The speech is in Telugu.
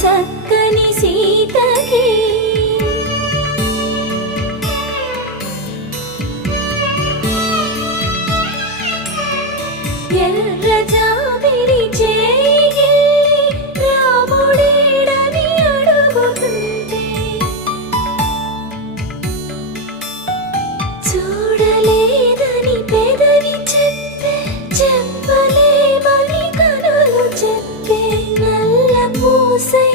చక్కని సీతకి ఎర్ర జాబిలి చేయి రాముడేడని అడుగుతుంటే చూడలేదని పెదవి చెప్పలేమని కనులు చెప్పే నల్ల పూసై